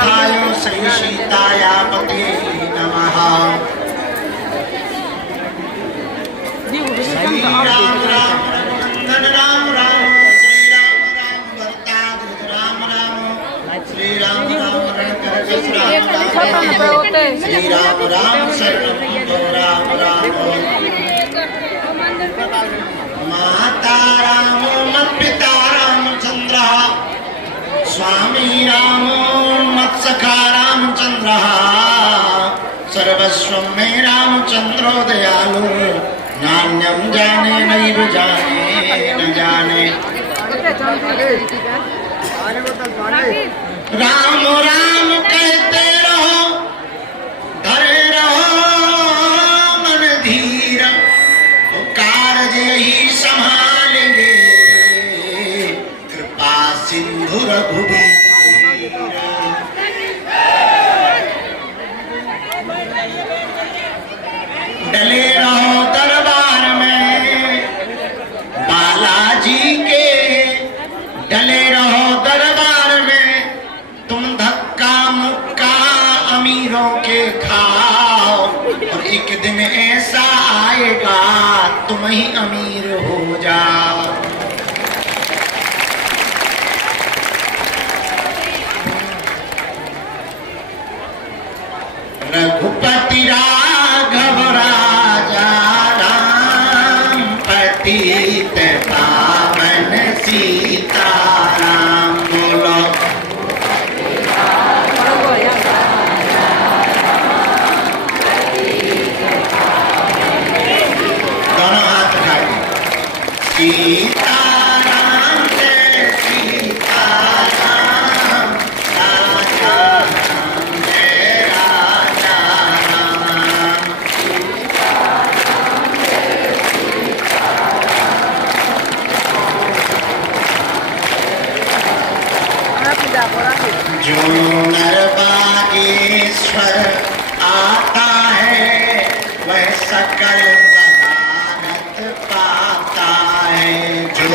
नाथाय श्री सीताया पते नमः। श्री राम राम रघुनंदन राम राम, श्री राम राम भरता द्रुत राम राम, श्री राम राम रणकरकस राम राम, श्री राम राम शरणं राम राम। माता राम पिता रामचंद्र, स्वामी राम मत्सखा रामचंद्र, सर्वस्वं मे रामचंद्रो दयालु, नान्यं जाने नैव जाने न जाने। राम राम कहते रहो, धरे रहो मन धीर, कार्य यही संभालेंगे, कृपा सिंधु रघुबीर। डले रहो दरबार में बालाजी के, डले रहो दरबार में, तुम धक्का मुक्का अमीरों के खाओ, और एक दिन ऐसा आएगा तुम ही अमीर हो जाओ। रघुपति राघव राजा राम, पतित पावन सीताराम। बोलो दोनों हाथ उठाइए। सीताराम जय सीताराम, राजा राम जय राजा राम। जो नर बागेश्वर आता है, वह सकल बहारत पाता है। जो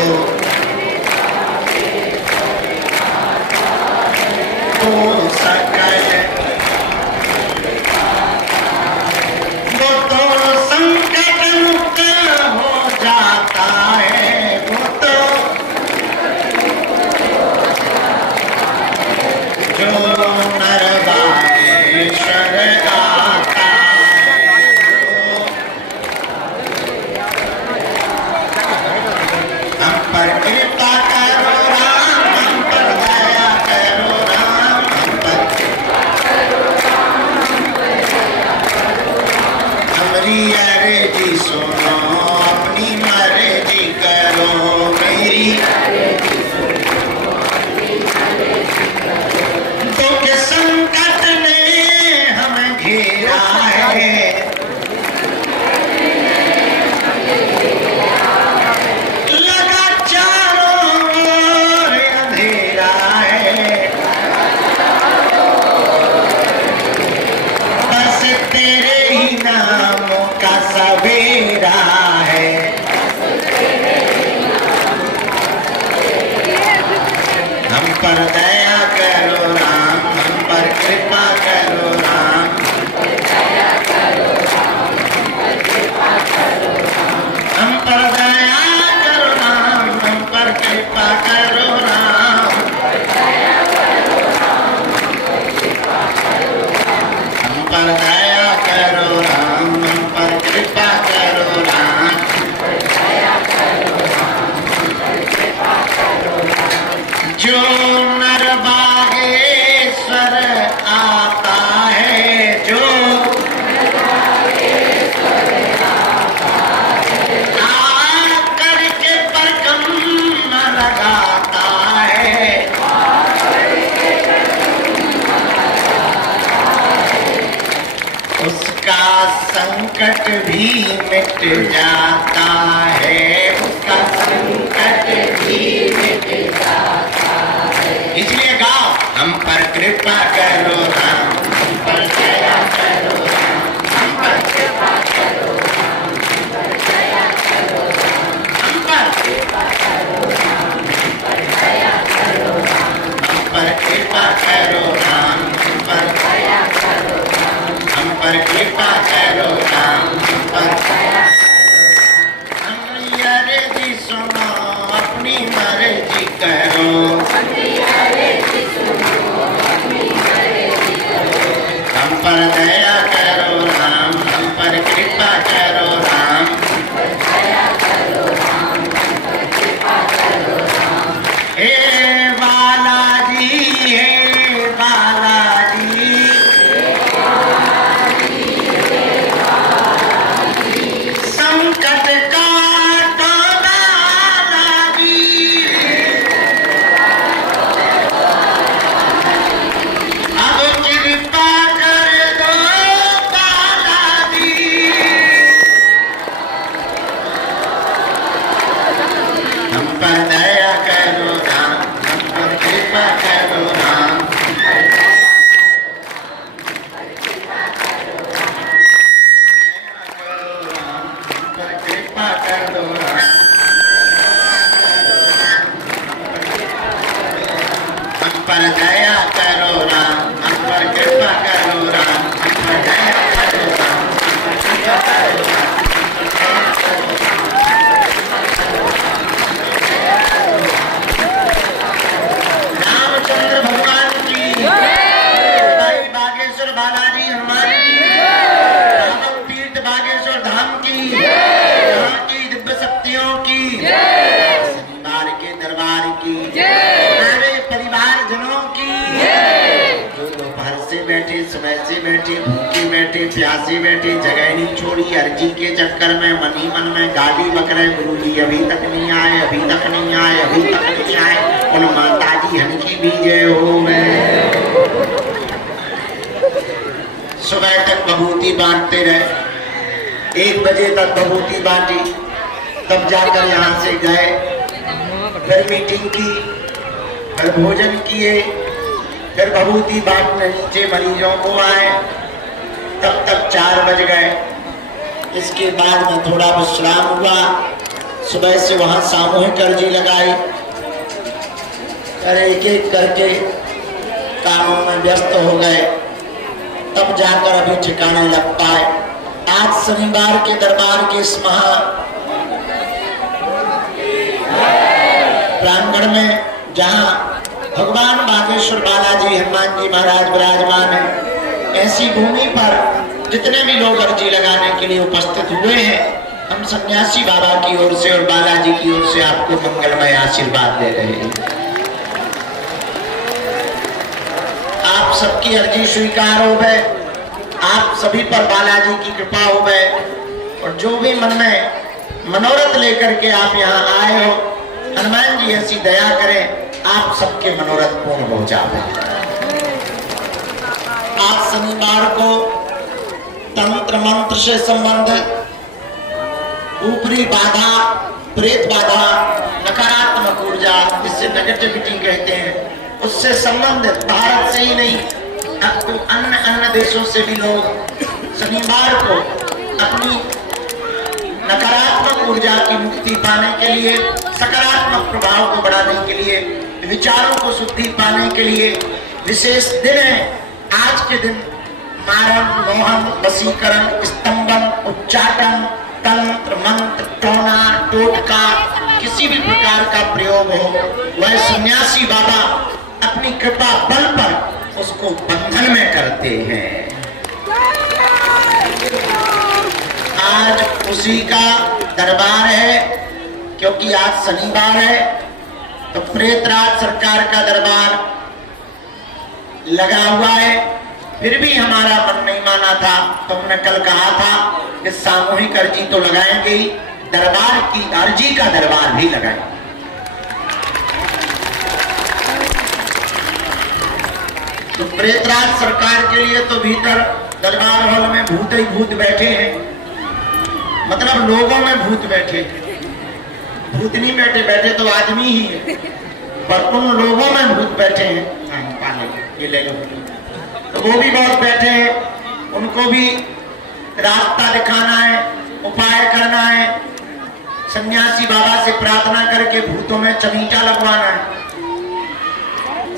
तो सकल, वो तो संकट मुक्त हो जाता है, वो तो जो नर बागेश्वर आता है। हम पर कृपा करो राम, हम पर दया करो राम, हम पर हमारी अर्जी सुनो, अपनी मर्जी करो, मेरी दुख संकट ने हमें घेरा है, लगा चारों ओर अंधेरा है, बस तेरे ही नामों का सवेरा है। हम पर दया करो राम, हम पर कृपा करो राम, हम पर दया करो राम, हम पर कृपा करो राम, हम पर दया करो राम, हम पर कृपा करो राम। जो नर बागेश्वर आता है, जो आकर के परकम लगाता है, उसका संकट भी मिट जाता है, उसका संकट भी मिट जाता है। इसलिए गाओ, हम पर कृपा करो राम, हम पर दया करो राम, हम पर कृपा करो राम, हम पर दया करो राम, हम पर कृपा करो राम, हम पर दया करो राम, हम पर कृपा करो राम। कृपा करो राम हम पर हमारी अर्जी सुनो अपनी मर्जी करो हम पर दया करो राम हम पर कृपा करो राम हे बालाजी हे बालाजी संकट काटो बालाजी अब कृपा कर दो बालाजी हम पर दया करो राम हम पर कृपा करो राम हम पर कृपा कर दो राम हम पर दया करो राम हम पर कृपा करो राम हम पर दया करो राम हम पर कृपा करो राम रामचंद्र भगवान की भाई बागेश्वर बालाजी हनुमान की रावण तीर्थ बागेश्वर धाम की यहाँ की दिव्य शक्तियों की शनिवार के दरबार की हमारे परिवार जनों की जो दोपहर से बैठे सुबह से बैठे भूखे बैठे प्यासे बैठे जगह नहीं छोड़ी अर्जी के चक्कर में मनी मन में गाली बक रहे गुरु जी अभी तक नहीं आए अभी तक नहीं आए अभी तक नहीं आए उन माता जी हनकी भी जय हो मैं सुबह तक भभूति बांटते रहे 1 बजे तक भभूति बांटी तब जाकर यहाँ से गए फिर मीटिंग की फिर भोजन किए फिर भभूति बांटने नीचे मरीजों को आए तब तक 4 बज गए इसके बाद में थोड़ा विश्राम हुआ सुबह से वहां सामूहिक अर्जी लगाई और एक एक करके कामों में व्यस्त हो गए तब जाकर अभी ठिकाने लग पाए आज शनिवार के दरबार के इस महा प्रांगण में जहां भगवान बागेश्वर बालाजी हनुमान जी महाराज विराजमान है ऐसी भूमि पर जितने भी लोग अर्जी लगाने के लिए उपस्थित हुए हैं हम सन्यासी बाबा की ओर से और बालाजी की ओर से आपको मंगलमय आशीर्वाद दे रहे हैं आप सबकी अर्जी स्वीकार हो गए आप सभी पर बालाजी की कृपा हो गए और जो भी मन में मनोरथ लेकर के आप यहाँ आए हो हनुमान जी ऐसी दया करें आप सबके मनोरथ पूर्ण हो जाए आज शनिवार को तंत्र मंत्र से संबंधित ऊपरी बाधा प्रेत बाधा नकारात्मक ऊर्जा जिससे नेगेटिविटी कहते हैं उससे संबंधित भारत से ही नहीं अब तो अन्य देशों से भी लोग शनिवार को अपनी नकारात्मक ऊर्जा की मुक्ति पाने के लिए सकारात्मक प्रभाव को बढ़ाने के लिए विचारों को शुद्धि पाने के लिए विशेष दिन है आज के दिन मारण मोहन वशीकरण स्तंभन उच्चाटन तंत्र मंत्र टोना टोटका किसी भी प्रकार का प्रयोग हो वह सन्यासी बाबा अपनी कृपा बल पर उसको बंधन में करते हैं आज उसी का दरबार है क्योंकि आज शनिवार है तो प्रेतराज सरकार का दरबार लगा हुआ है फिर भी हमारा मन नहीं माना था तो हमने कल कहा था कि सामूहिक अर्जी तो लगाएंगे ही दरबार की अर्जी का दरबार भी लगाएंगे तो प्रेतराज सरकार के लिए तो भीतर दरबार हॉल में भूत ही भूत बैठे हैं मतलब लोगों में भूत बैठे भूत नहीं बैठे बैठे तो आदमी ही है पर उन लोगों में भूत बैठे हैं पाले ये ले लो तो वो भी बहुत बैठे हैं उनको भी रास्ता दिखाना है उपाय करना है सन्यासी बाबा से प्रार्थना करके भूतों में चमीटा लगवाना है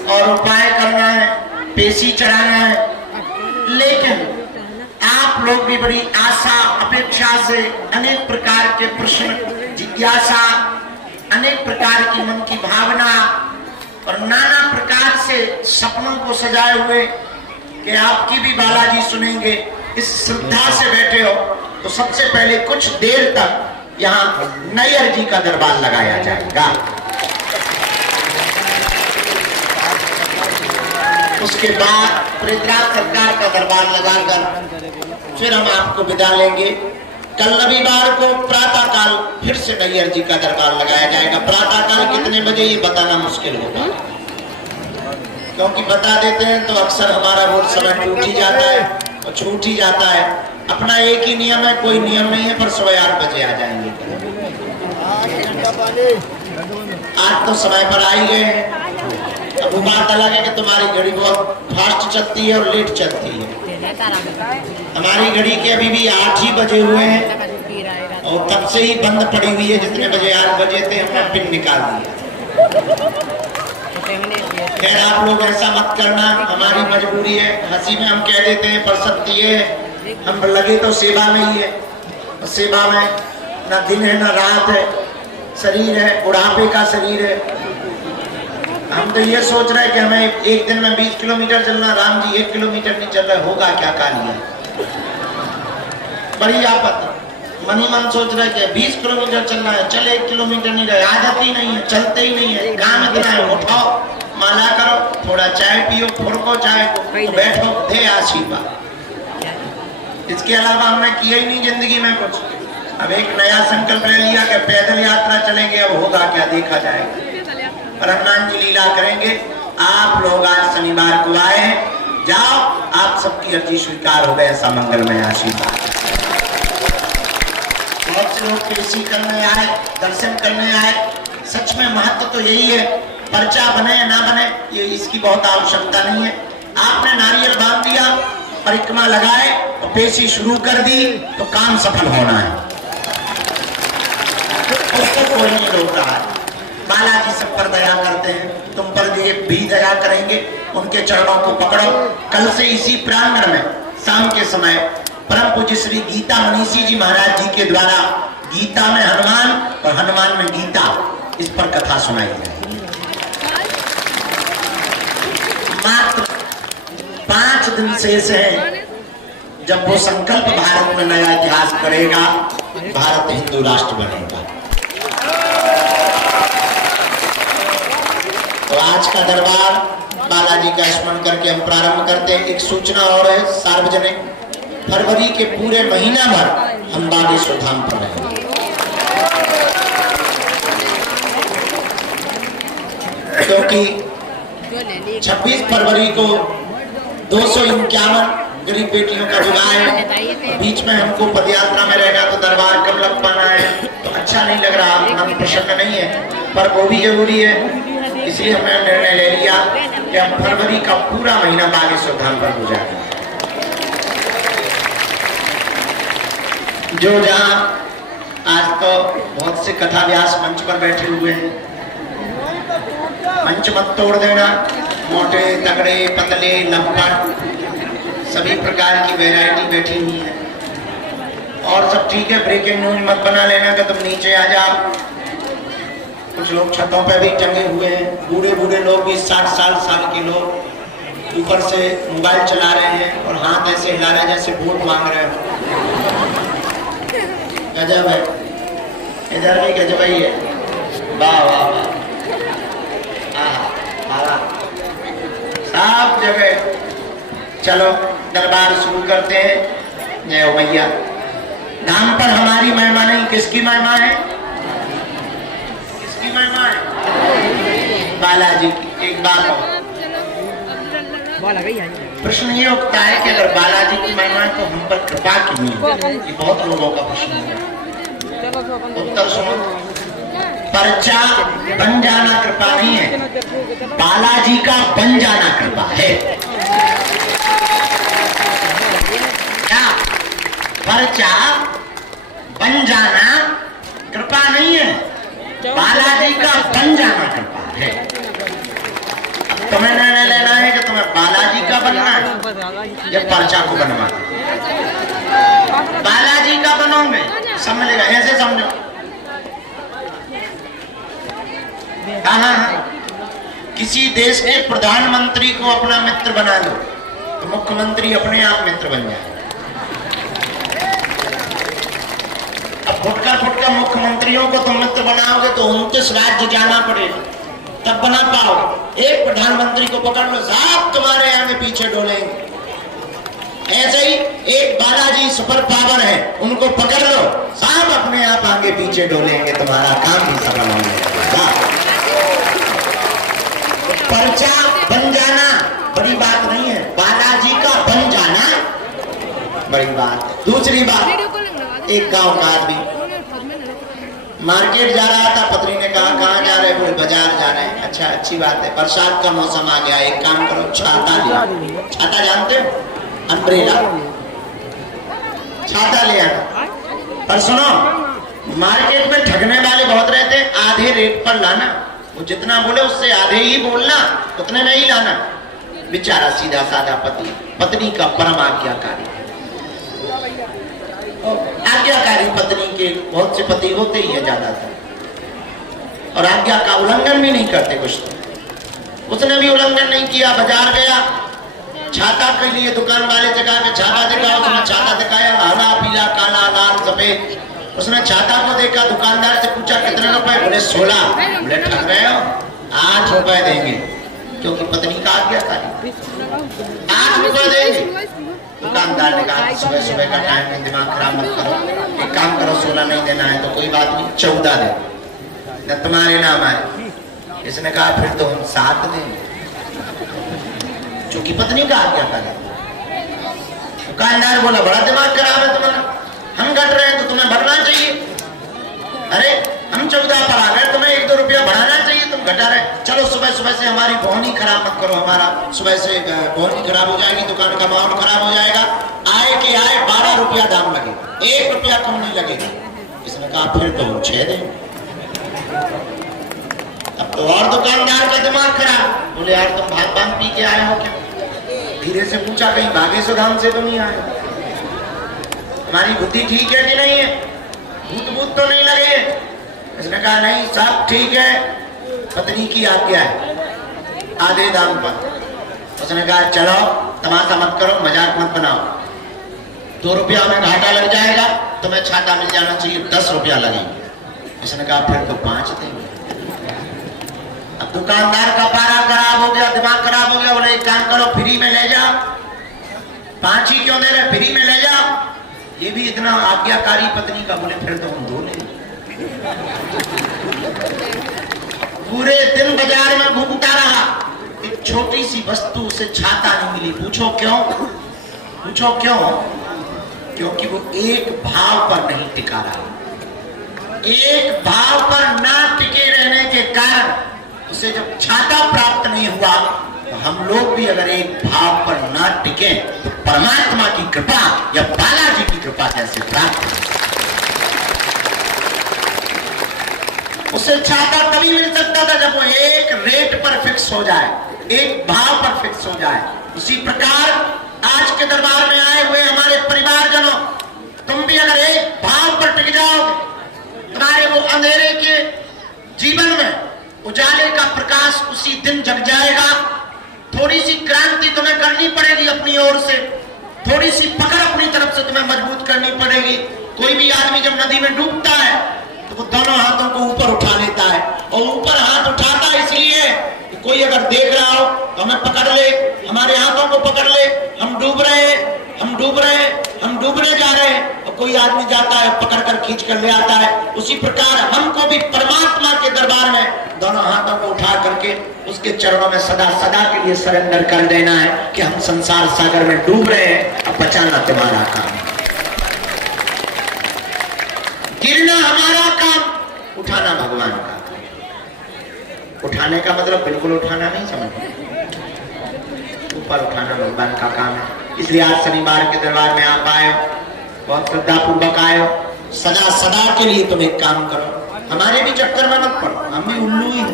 और उपाय करना है पेशी चढ़ाना है लेकिन आप आप लोग भी बड़ी आशा अपेक्षा से अनेक प्रकार के प्रश्न, जिज्ञासा, अनेक प्रकार की मन की भावना और नाना प्रकार से सपनों को सजाए हुए कि आपकी भी बालाजी सुनेंगे, इस श्रद्धा से बैठे हो, तो सबसे पहले कुछ देर तक यहाँ नैयर जी का दरबार लगाया जाएगा। उसके बाद पृथ्वीराज सरकार का दरबार लगाकर फिर हम आपको विदा लेंगे। कल रविवार को प्रातः काल फिर से नैयर जी का दरबार लगाया जाएगा। प्रातः काल कितने बजे ये बताना मुश्किल होगा, क्योंकि बता देते हैं तो अक्सर हमारा वो समय टूट ही जाता है और छूट ही जाता है। अपना एक ही नियम है, कोई नियम नहीं है, पर 8:15 बजे आ जाएंगे। आज तो समय पर आ ही गए हैं। अब वो बात अलग है कि तुम्हारी घड़ी बहुत फास्ट चलती है और लेट चलती है। हमारी घड़ी के अभी भी 8 ही बजे हुए हैं और तब से ही बंद पड़ी हुई है। जितने बजे 8 बजे थे हमने पिन निकाल दिया। खैर आप लोग ऐसा मत करना, हमारी मजबूरी है। हंसी में हम कह देते हैं, पर सत्य ये है हम लगे तो सेवा में ही है। सेवा में ना दिन है ना रात है, शरीर है, बुढ़ापे का शरीर है। हम तो ये सोच रहे हैं कि हमें एक दिन में 20 किलोमीटर चलना, राम जी 1 किलोमीटर नहीं चल रहे, होगा क्या कालिया। बड़ी आपत, मन ही मन सोच रहे कि 20 किलोमीटर चलना है, चल 1 किलोमीटर नहीं रहे, आदत ही नहीं है, चलते ही नहीं है। काम इतना है, उठाओ माला करो, थोड़ा चाय पियो, फुड़को चाय को, तो बैठो, दे आशीर्वाद। इसके अलावा हमने किया ही नहीं जिंदगी में कुछ। अब एक नया संकल्प ले लिया कि पैदल यात्रा चलेंगे, अब होगा क्या देखा जाएगा। पर हनुमान जी लीला करेंगे। आप लोग आज शनिवार को आए हैं, जाओ, आप सबकी अर्जी स्वीकार हो गए, ऐसा मंगलमय आशीर्वाद। बहुत से लोग पेशी करने आए, दर्शन करने आए। सच में महत्व तो यही है, पर्चा बने या ना बने ये इसकी बहुत आवश्यकता नहीं है। आपने नारियल बांध दिया, परिक्रमा लगाए और पेशी शुरू कर दी तो काम सफल होना है, उसको कोई नहीं रोक रहा है। बालाजी सब पर दया करते हैं, तुम पर भी दया करेंगे। उनके चरणों को पकड़ो। कल से इसी प्रांगण में शाम के समय परम पूज्य श्री गीता मनीषी जी महाराज जी के द्वारा गीता में हनुमान और हनुमान में गीता, इस पर कथा सुनाई जाएगी। मात्र 5 दिन शेष है जब वो संकल्प भारत में नया इतिहास करेगा, भारत हिंदू राष्ट्र बनेगा। तो आज का दरबार बालाजी का स्मरण करके हम प्रारंभ करते हैं। एक सूचना और है सार्वजनिक, फरवरी के पूरे महीना भर हम बागेश्वर धाम पर रहेंगे। क्योंकि 26 फरवरी को 251 गरीब बेटियों का विवाह है। बीच में हमको पदयात्रा में रहना, तो दरबार कब लग पाना है, तो अच्छा नहीं लग रहा, हम प्रसन्न नहीं है, पर वो भी जरूरी है। इसलिए हमने निर्णय ले लिया कि हम फरवरी का पूरा महीना बागेश्वर धाम पर गुजारेंगे। जो जहां आज तो बहुत से कथा व्यास मंच पर बैठे हुए हैं, मंच मत तोड़ देना। मोटे, तगड़े, पतले, लंपट, सभी प्रकार की वैरायटी बैठी हुई है। और सब ठीक है, ब्रेकिंग न्यूज मत बना लेना कि तुम नीचे आ जाओ। कुछ लोग छतों पे भी टंगे हुए हैं, बूढ़े बूढ़े लोग भी 60 साल के लोग ऊपर से मोबाइल चला रहे हैं और हाथ ऐसे हिला रहे हैं जैसे वोट मांग रहे हो। गजब है, इधर भी गजब ही है। वाह वाह वाह, सब जगह। चलो दरबार शुरू करते हैं। जय हो मैया। धाम पर हमारी महिमा नहीं, किसकी महिमा है? किसकी महिमा है? बालाजी की। एक बात और, प्रश्न ये उठता है कि अगर बालाजी की महिमा है तो हम पर कृपा क्यों नहीं? ये बहुत लोगों का प्रश्न है। उत्तर सुनो, पर्चा बन जाना कृपा नहीं है, बालाजी का बन जाना कृपा है। क्या? पर्चा बन जाना कृपा नहीं है, बालाजी का बन जाना कृपा है। अब तुम्हें निर्णय लेना है कि तुम्हें बालाजी का बनना है या पर्चा को बनवाना। बालाजी का बनोगे, सब मिलेगा, ऐसे समझो। हाँ, किसी देश के प्रधानमंत्री को अपना मित्र बना लो तो मुख्यमंत्री अपने आप मित्र बन जाए। अब फुटकर मुख्यमंत्रियों को तुम मित्र बनाओगे तो 29 राज्य जाना पड़ेगा, तब बना पाओ। एक प्रधानमंत्री को पकड़ लो, साहब तुम्हारे आगे पीछे डोलेंगे। ऐसे ही एक बालाजी सुपर पावर है, उनको पकड़ लो, साहब अपने आप आगे पीछे डोलेंगे, तुम्हारा काम भी सफल हो जाएगा। पर्चा बन जाना बड़ी बात नहीं है, बालाजी का बन जाना बड़ी बात। दूसरी बात, एक गांव का आदमी मार्केट जा रहा था, पत्नी ने कहा कहाँ जा रहे? बोले बाजार जा रहे हैं। अच्छा, अच्छी बात है, बरसात का मौसम आ गया, एक काम करो, छाता ले। छाता जानते हो? अम्ब्रेला, छाता ले आना। पर सुनो, मार्केट में ठगने वाले बहुत रहते हैं, आधे रेट पर लाना, वो जितना बोले उससे आधे ही बोलना, उतने नहीं लाना। बेचारा सीधा साधा पति, पत्नी का परम आज्ञाकारी। आज्ञाकारी पत्नी के बहुत से पति होते ही है ज्यादातर, और आज्ञा का उल्लंघन भी नहीं करते कुछ तो। उसने भी उल्लंघन नहीं किया, बाजार गया, छाता के लिए दुकान वाले से कहा कि छाता दिखाओ। उसने छाता दिखाया, हरा पीला काला लाल सफेद। उसने छाता को देखा, दुकानदार से पूछा कितने रुपए? बोले 16। बोले ठग रहे हो, 8 रुपए देंगे, क्योंकि पत्नी का आज्ञाकारी। 8 रुपए देंगे। दुकानदार ने कहा सुबह सुबह का टाइम में दिमाग खराब मत करो, एक काम करो, 16 नहीं देना है तो कोई बात नहीं, 14 दे, न तुम्हारे नाम आए। इसने कहा फिर तो हम 7 देंगे, चूंकि पत्नी का आज्ञाकारी। दुकानदार बोला बड़ा दिमाग खराब है तुम्हारा, हम घट रहे हैं तो तुम्हें बढ़ना चाहिए। अरे हम 14 पर आ गए, तुम्हें 1-2 रुपया बढ़ाना चाहिए, तुम घटा रहे। चलो सुबह सुबह से हमारी बोहनी खराब मत करो, हमारा सुबह से बोहनी खराब हो जाएगी, दुकान का माहौल खराब हो जाएगा। आए कि आए 12 रुपया दाम लगे, 1 रुपया कम नहीं लगेगा। इसने कहा फिर तो हम 6 दें। अब तो और दुकानदार का दिमाग खराब, बोले यार तुम भाग पी के आए हो क्या? धीरे से पूछा कहीं भागे सुधाम से तो नहीं आए? हमारी बुद्धि ठीक है कि नहीं है? भूत तो नहीं लगे? इसने कहा नहीं सब ठीक है, पत्नी की आज्ञा है, आधे दाम पर। उसने कहा चलो तमाशा मत करो, मजाक मत बनाओ, 2 रुपया में घाटा लग जाएगा, तुम्हें छाता मिल जाना चाहिए, 10 रुपया लगेंगे। इसने कहा फिर तो 5 देंगे। अब दुकानदार का पारा खराब हो गया, दिमाग खराब हो गया, बोले एक काम करो फ्री में ले जाओ। 5 ही क्यों दे रहे, फ्री में ले जाओ। ये भी इतना आज्ञाकारी पत्नी का, बोले फिर तो हम 2 लेंगे। पूरे दिन बाजार में घूमता रहा, एक छोटी सी वस्तु उसे छाता नहीं मिली। पूछो क्यों? पूछो क्यों? क्योंकि वो एक भाव पर नहीं टिका रहा। एक भाव पर ना टिके रहने के कारण उसे जब छाता प्राप्त नहीं हुआ, तो हम लोग भी अगर एक भाव पर ना टिके तो परमात्मा की कृपा या बालाजी की कृपा कैसे प्राप्त? उसे छाता तभी मिल सकता था जब वो एक रेट पर फिक्स हो जाए, एक भाव पर फिक्स हो जाए। इसी प्रकार आज के दरबार में आए हुए हमारे परिवारजनों, तुम भी अगर एक भाव पर टिक जाओगे, तुम्हारे वो अंधेरे के जीवन में उजाले का प्रकाश उसी दिन जग जाएगा। थोड़ी सी क्रांति तुम्हें करनी पड़ेगी अपनी ओर से, थोड़ी सी पकड़ अपनी तरफ से तुम्हें मजबूत करनी पड़ेगी। कोई भी आदमी जब नदी में डूबता है तो वो दोनों हाथों को ऊपर उठा लेता है, और ऊपर हाथ उठाता इसलिए कि कोई अगर देख रहा हो तो हमें पकड़ ले, हमारे हाथों को पकड़ ले, हम डूब रहे हैं, हम डूब रहे हैं, हम डूबने जा रहे हैं, और कोई आदमी जाता है पकड़ कर खींच कर ले आता है। उसी प्रकार हमको भी परमात्मा के दरबार में दोनों हाथों को उठा करके उसके चरणों में सदा सदा के लिए सरेंडर कर देना है कि हम संसार सागर में डूब रहे हैं, अब बचाना तुम्हारा काम है, गिरना हमारा काम, उठाना भगवान का। उठाने का मतलब बिल्कुल उठाना नहीं समझते, ऊपर उठाना भगवान का काम है। इसलिए आज शनिवार के दरबार में आप आए हो, बहुत श्रद्धा पूर्वक आए हो। सदा सदा के लिए तुम एक काम करो, हमारे भी चक्कर में मत पड़ो, हम भी उल्लू ही हैं,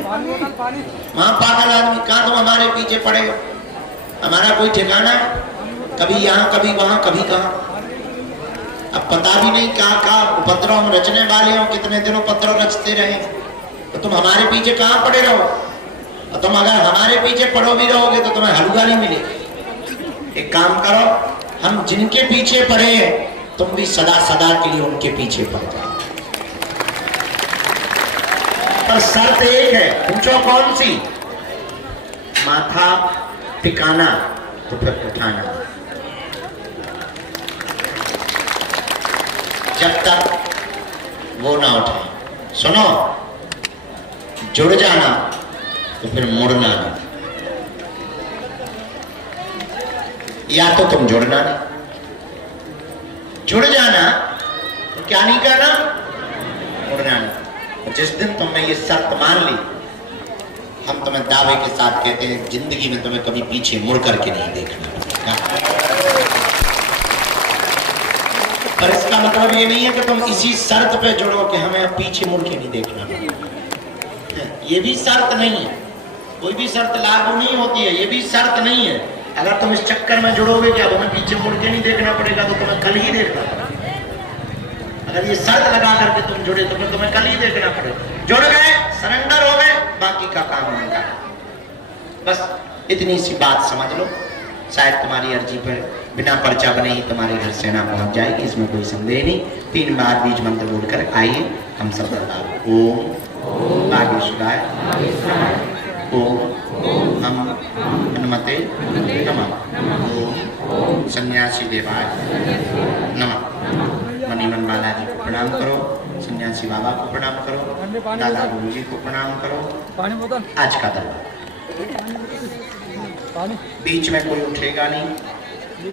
वहां पागल आदमी, कहाँ तुम हमारे पीछे पड़े हो? हमारा कोई ठिकाना है? कभी यहाँ कभी वहां कभी कहाँ। अब पता भी नहीं कहाँ उपद्रव हम रचने वाले हो, कितने दिनों उपद्रव रचते रहे, तो तुम हमारे पीछे कहाँ पड़े रहो। और तुम अगर हमारे पीछे पड़ो भी रहोगे तो तुम्हें हलवा नहीं मिलेगी। एक काम करो, हम जिनके पीछे पड़े हैं तुम भी सदा सदा के लिए उनके पीछे पड़ जाओ। पर शर्त एक है, पूछो कौन सी? माथा टिकाना तो फिर उठाना। जब तक वो ना उठे, सुनो, जुड़ जाना तो फिर मुड़ना नहीं। या तो तुम जुड़ना नहीं, जुड़ जाना तो क्या नहीं करना, मुड़ना नहीं। और जिस दिन तुमने ये शर्त मान ली, हम तुम्हें दावे के साथ कहते हैं जिंदगी में तुम्हें कभी पीछे मुड़ करके नहीं देखना। पर इसका मतलब ये नहीं है कि तुम इसी शर्त पे जुड़ो कि हमें पीछे मुड़ के नहीं देखना। ये भी शर्त नहीं है, कोई भी शर्त लागू नहीं होती है, ये भी शर्त नहीं है। अगर तुम इस चक्कर में जुड़ोगे कि अब हमें पीछे मुड़ के नहीं देखना पड़ेगा तो तुम्हें कल ही देखना पड़ेगा। अगर ये शर्त लगा करके तुम जुड़े तो फिर तुम्हें कल ही देखना पड़ेगा। जुड़ गए, सरेंडर हो गए, बाकी का काम होगा। बस इतनी सी बात समझ लो, शायद तुम्हारी अर्जी पर बिना पर्चा बने ही तुम्हारे घर सेना पहुंच जाएगी, इसमें कोई संदेह नहीं। 3 बार बीज मंत्र बोलकर आइए हम सब बता। ओम बागेश्वराय, ओम हम हनुमते नमः, ओम सन्यासी देवाय नमः। मणिमन बालाजी को प्रणाम करो, सन्यासी बाबा को प्रणाम करो, दादा गुरु जी को प्रणाम करो। आज का दरबार बीच में कोई उठेगा नहीं।